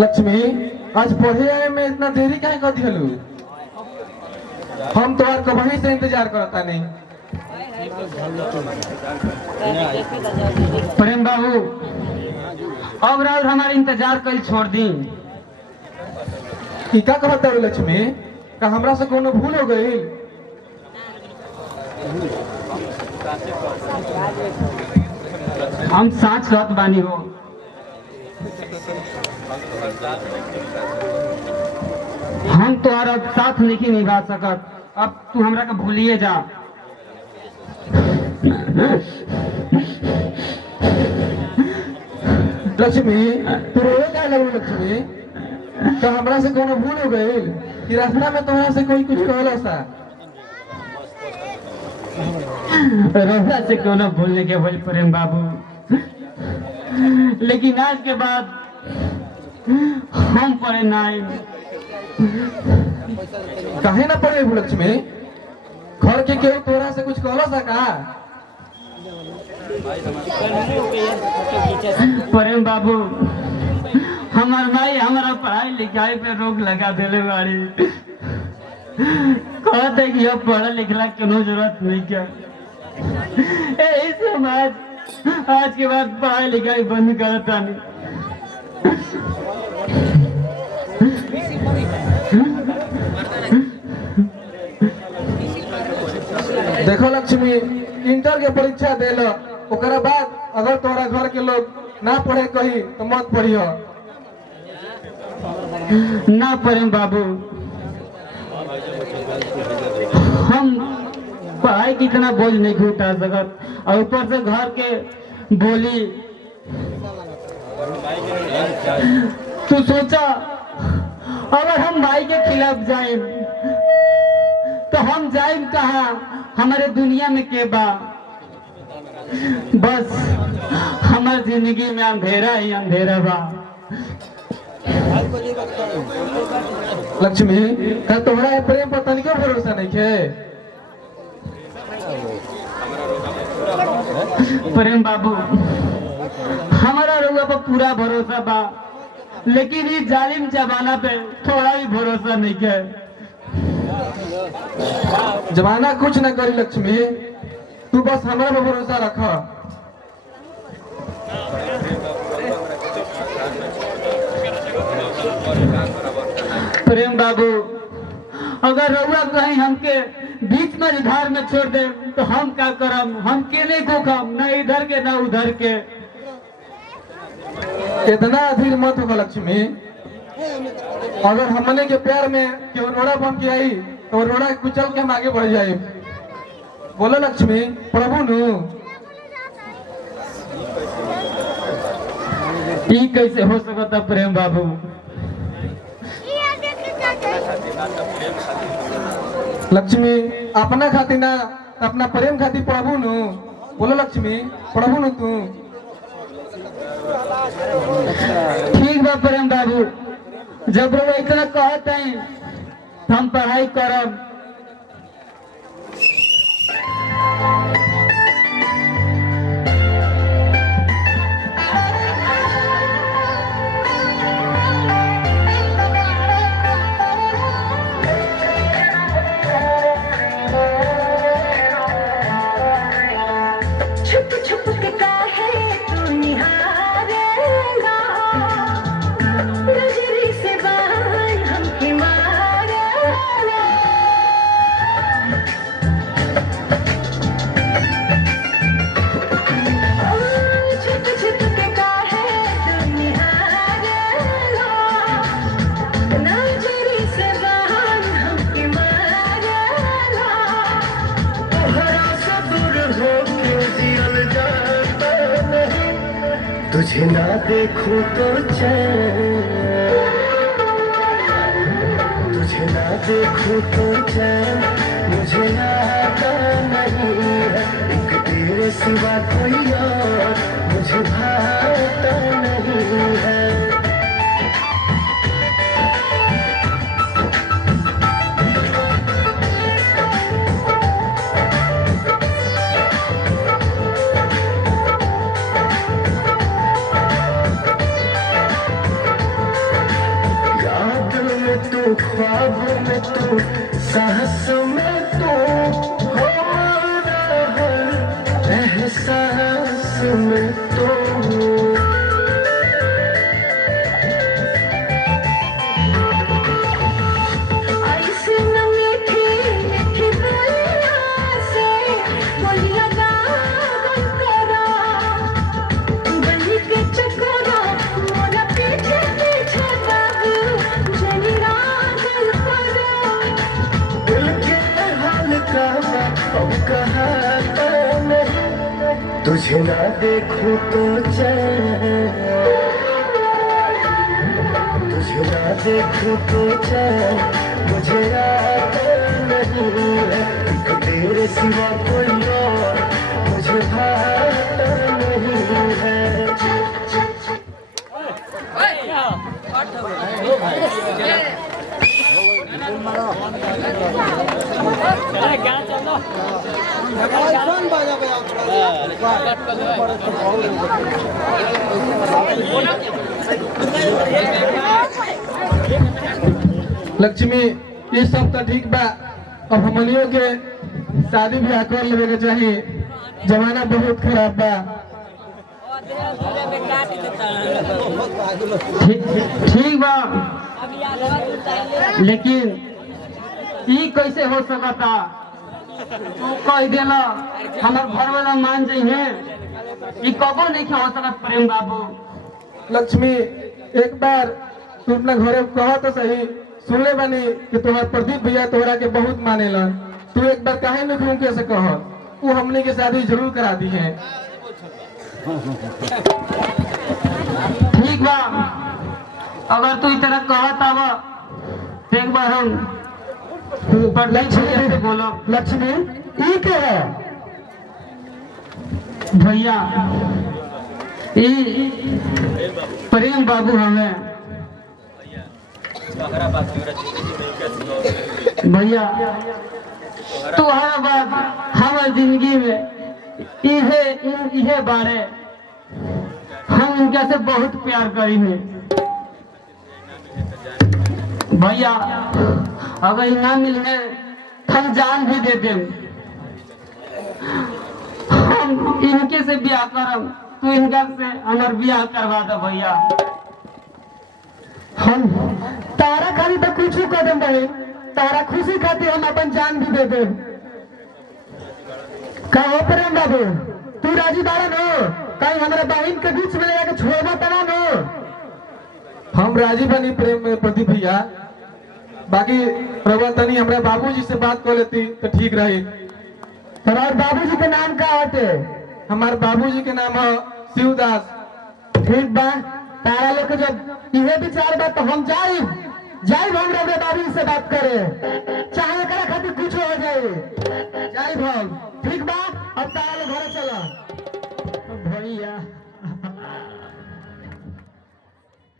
लक्ष्मी, आज पढ़े आए में इतना देरी क्या कर दिलू? हम तो कभी से इंतजार करता नहीं। प्रेम बाबू, अब राउर हमारे इंतजार कल छोड़ दी। की का कहता है लक्ष्मी? का हमरा से कोनो भूल हो गई? हम साँच कहत बानी हो। हम तो अब साथ नहीं निभा सकत। अब तू हमरा के भूलिए जा। लक्ष्मी, तू रोए क्या लगू? लक्ष्मी, तो हमरा से कोनो भूल हो गई कि रास्ता में तुम्हारा से कोई कुछ कहला सा? रोजा से कोनो भूलने के बोल प्रेम बाबू, लेकिन आज के बाद हम पढ़े नहीं। काहे ना पढ़े लक्ष्मी? घर के केहू तोरा से कुछ कहला सा का? प्रेम बाबू, हमार माई हमारा पढ़ाई लिखाई पे रोक लगा देले बाड़ी। कहते कि अब पढ़ा लिखला क्यों जरूरत नहीं क्या। यही से हम आज के बाद पढ़ाई लिखाई बंद करता नहीं। देखो लक्ष्मी, इंटर के परीक्षा दे लो, ओकरा बाद अगर तोरा घर के लोग ना पढ़े कही तो मत पढ़ियो। ना प्रेम बाबू, हम पढ़ाई की इतना बोझ नहीं उठा सकत, और ऊपर से घर के बोली। तू सोचा, अगर हम भाई के खिलाफ जाए तो हम जाए कहाँ? हमारे दुनिया में के बा? बस हमार जिंदगी में अंधेरा ही अंधेरा बा। लक्ष्मी, का तोहरा प्रेम पर तनिको भरोसा नहीं है? प्रेम बाबू, हमारा रउआ पर पूरा भरोसा बा, लेकिन इस जालिम जमाना पे थोड़ा भी भरोसा नहीं है। जमाना कुछ न करी लक्ष्मी, तू बस हमारा पर भरोसा रख। प्रेम बाबू, अगर रउआ कहीं हमके बीच में धार में छोड़ दे तो हम क्या करम? हम केले को खाम, न इधर के न उधर के। इतना अधीर मत हो लक्ष्मी। अगर हमने के प्यार में केवल रोड़ा बन के आई तो रोड़ा कुचल के हम आगे बढ़ जाए। बोलो लक्ष्मी, प्रभु नु ये कैसे हो सकता प्रेम बाबू? लक्ष्मी, अपना खातिर ना, अपना प्रेम खातिर प्रभु नु। बोलो लक्ष्मी, प्रभु नु तू। ठीक बा प्रेम बाबू, जब वो इतना कहते हैं हम पढ़ाई करब। तुझे ना देखूं तो चैन, तुझे ना देखूं तो चैन मुझे आता नहीं है। एक तेरे सिवा कोई और मुझे भाता नहीं है। ख्वाब में तू, सांस में तू, हमारा हर एहसास में तू। तुझे ना देखूं तो चैन, तुझे ना देखूं तो चैन मुझे आता नहीं है। एक तेरे सिवा कोई और मुझे भाता नहीं है। लक्ष्मी ये सब तो ठीक बा, अब हमनियों के शादी ब्याह कर लेवे के चाहिए, जमाना बहुत खराब बा। ठीक बा, लेकिन ई कैसे हो सकता? तू कह देला हमार घर वाला मान जाइए, ई कबो नहीं हो सकत प्रेम बाबू। लक्ष्मी एक बार तू अपना घरे कह तो सही, सुनले बानी कि तुम्हार प्रदीप भैया तोहरा के बहुत मानेला, तू एक बार काहे न घूम के से कह, वो हमने की शादी जरूर करा दी है। ठीक बा, अगर तू इस तरह कहत आवा एक बार हम लक्ष्मी बोलो। लक्ष्मी ई के है भैया, ई प्रेम बाबू हमें भैया तुम्हारा बात हमारी जिंदगी में इहे बारे हम इनके से बहुत प्यार करी है भैया। अगर ना मिले तो हम जान भी दे दें, हम इनके से ब्याह करम, तू इनका से हमार ब्याह करवा दो भैया। हम तारा खाली तो कुछ कदम रहे, तारा खुशी खातिर हम अपन जान भी दे दे। का हो प्रेम बाबू, तू राजी बारा नो? कहीं हमारे बहन के बीच में लेके छोड़ना तना नो? हम राजी बनी प्रेम में प्रदीप भैया, बाकी रवा तनी हमारे बाबूजी से बात कर लेती तो ठीक रही। तुम्हारे बाबूजी के नाम का होते? हमारे बाबूजी के नाम है शिवदास। ठीक बा, तारा लोग जब इहे विचार बा तो हम जाइब हम रवे बाबू से बात करे।